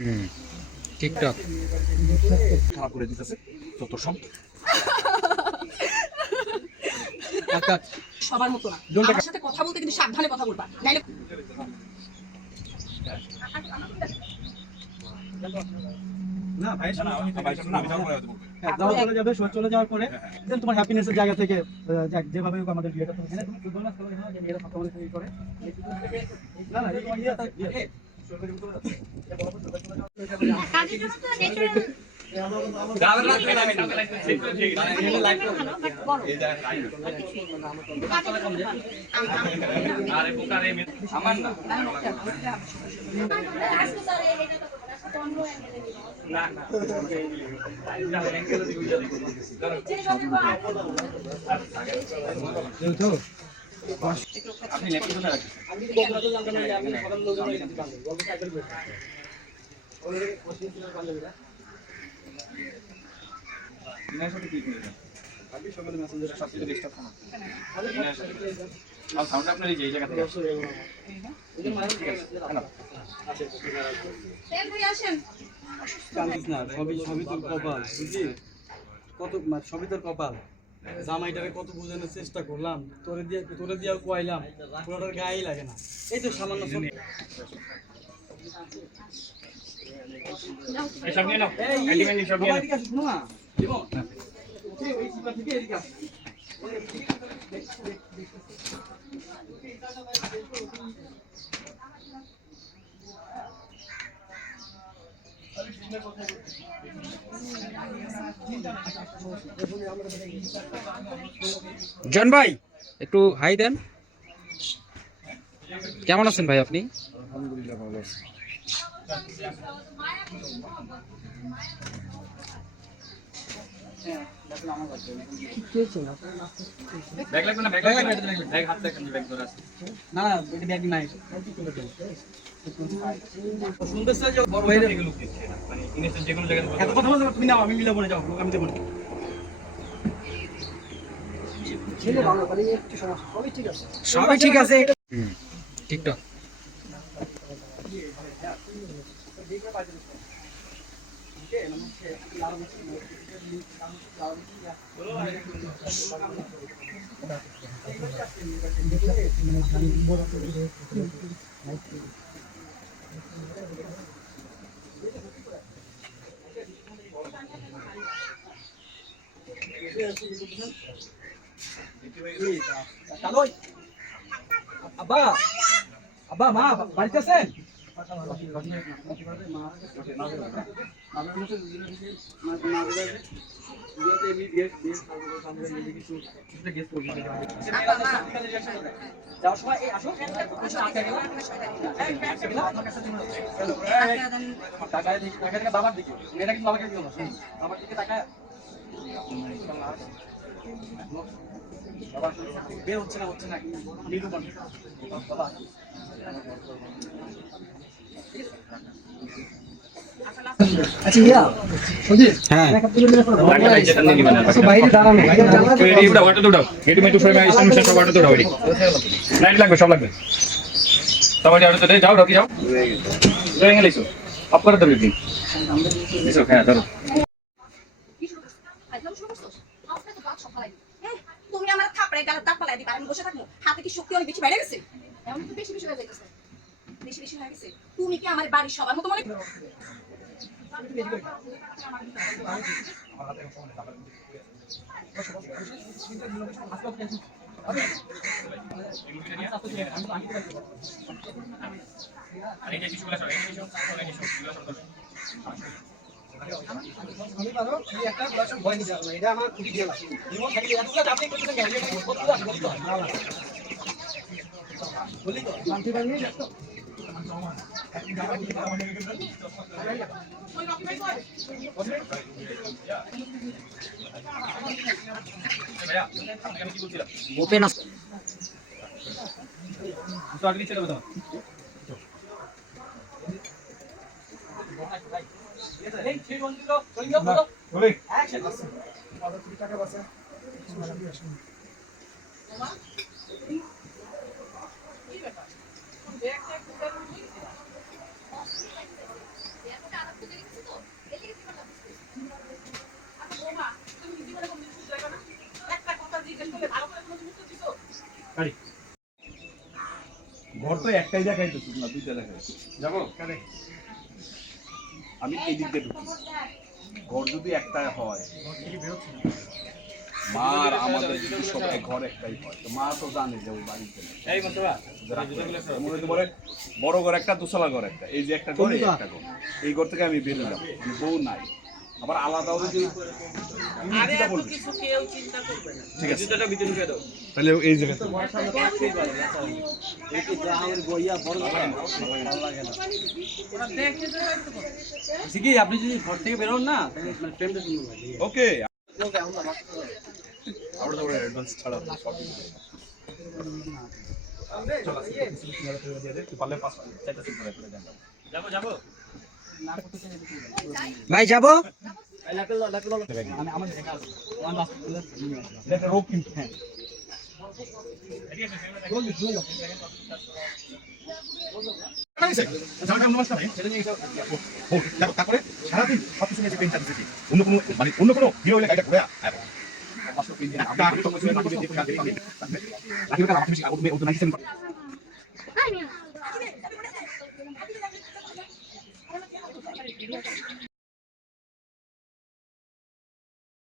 হুম, TikTok খারাপ করে দিতেছে যত সব সবার মতো না। আমার সাথে কথা বলতে কিন্তু সাবধানে কথা বলবা, নাইলে না ভাই না ভাই না আমি যাবো চলে যাবে চলে যাওয়ার পরে দেন তোমার হ্যাপিনেসের জায়গা থেকে যেভাবে হোক আমাদের বিয়েটা তুমি এখানে তুমি ফুটবল ম্যাচ খেলো যে মেয়েরা কথা বলে করে না না এই তোমার ইয়ে থাকে আমার না না আপনি লেফট কোথায় রাখছেন আমি বগুড়াতে জানতাম না আপনি সকাল লোকজন এখানে পাবেন বলতে সাইকেল করে ওরে ওসিনের বান্ধবীরা দিনের সাথে কি করেছেন আগে সকালে মেসেঞ্জারে সবচেয়ে ডিস্টার্ব ফোন দিনের সাথে আর সাউন্ড আপনার এই যে জায়গা থেকে আসছে ওদের মানে ঠিক আছে আচ্ছা সেন ভাই আসেন। কান্দিস না সবই তোর কপাল বুঝলি কত সবই তোর কপাল জামাইটারে কত বোঝানোর চেষ্টা করলাম তোরে দিয়েও কোয়াইলাম পুরোটার গায়েই লাগে না এই তো সামান্য এই সব নিয়ে নাও অ্যান্টিমেন্ট সব নিয়ে নাও এদিকে আসো শোনো না জীবন ওকে ওই সিপা থেকে এদিকে আসো জন ভাই একটু হাই দেন। কেমন আছেন ভাই আপনি? আলহামদুলিল্লাহ ভালো আছি ব্যাগ লাগবে না ব্যাগ হাত দেখেন ব্যাগ ধরে আছে না না এটা ব্যাগ নাই শুনতেছ যে বড় ভাই এগুলো দিচ্ছে না মানে ইনস্ট্যান্ট যে কোনো জায়গায় এত কথা বলছো তুমি নাও আমি মিলা বলে যাও আমি দেবো সবই ঠিক আছে। হুম, টিকটক আব্বা আব্বা মা বাড়িতে আছেন যাওয়ার সময় এই আসো টাকা বাবার দিকে মেয়েটা কিন্তু বাবাকে দিও না বাবার দিকে টাকা বের হচ্ছে না মিলু বাবা আচ্ছা ইয়া সুজিত হ্যাঁ যেটা নিয়ে নিবেন বাইরে দাঁড়ানো তো এডি উঠাও ওটা উঠাও এডি মেটু ফ্রেমে ইনস্টলেশন সব ওটা উঠাও এডি লাইট লাগবে সব লাগবে তোমার আর তো যাও ঢোকি যাও রয়ে গেলিছো অফ করে দেবে দিন এসো হ্যাঁ ধরো তুমি আমার থাপড়ে গালে দাগ পালাই দিবা, আমি বসে থাকবো? হাতে কি শক্তি অনেক বেশি বেড়ে গেছে? এমন তো বেশি হয়ে যাইতেছে, বেশি হয়ে গেছে। তুমি কি আমার বাড়ির সবার মতো মনে আর এই যে টিস্যুগুলো সব এই টিস্যুগুলো সব আমি পারো এই একটা গ্লাস ভয় নিতে হবে এটা আমার খুবই ভালো লাগে জীবন থাকলে এতটা আপনি করতেছেন গাড়ি কত আছে বলি তো বলি তো শান্তি বানিয়ে যাচ্ছ ওপেন আছে তো আগে নিচে দেবো তো এই ছেড়ে বন্ধু বলো বলো অ্যাকশন কত টাকা বাঁচা একটাই দেখাইতেছিস না, দুইটা দেখাইছিস। যাবো আমি এই দিক দিয়ে ঢুকি। ঘর যদি একটাই হয়, মার আমাদের যদি সবাই ঘর একটাই হয়, তো মা তো জানে যে ওই বাড়িতে নেই। এই মাত্রা মনে হতে পারে বড় ঘর একটা, দোতলা ঘর একটা, এই যে একটা ঘর, এই একটা ঘর, এই ঘর থেকে আমি বেরোলাম, মানে বউ নাই, আবার আলাদা হবে যদি ঠিক আছে, জুতাটা ভিতরে ঢুকে দাও। তাহলে এই জায়গাতে কি আপনি যদি ঘর থেকে বেরোন না তাহলে মানে ফ্রেমটা সুন্দর লাগে। ওকে। আমরা তো অ্যাডভান্স ছাড়া সব যাবো ভাই যাবো। রোগ কিন্তু তারপরে সারাদিন সব কিছু নিয়ে পেন চালিয়েছি, অন্য কোনো মানে অন্য কোনো হিরো হলে গাড়িটা ঘোরা Ay, mira.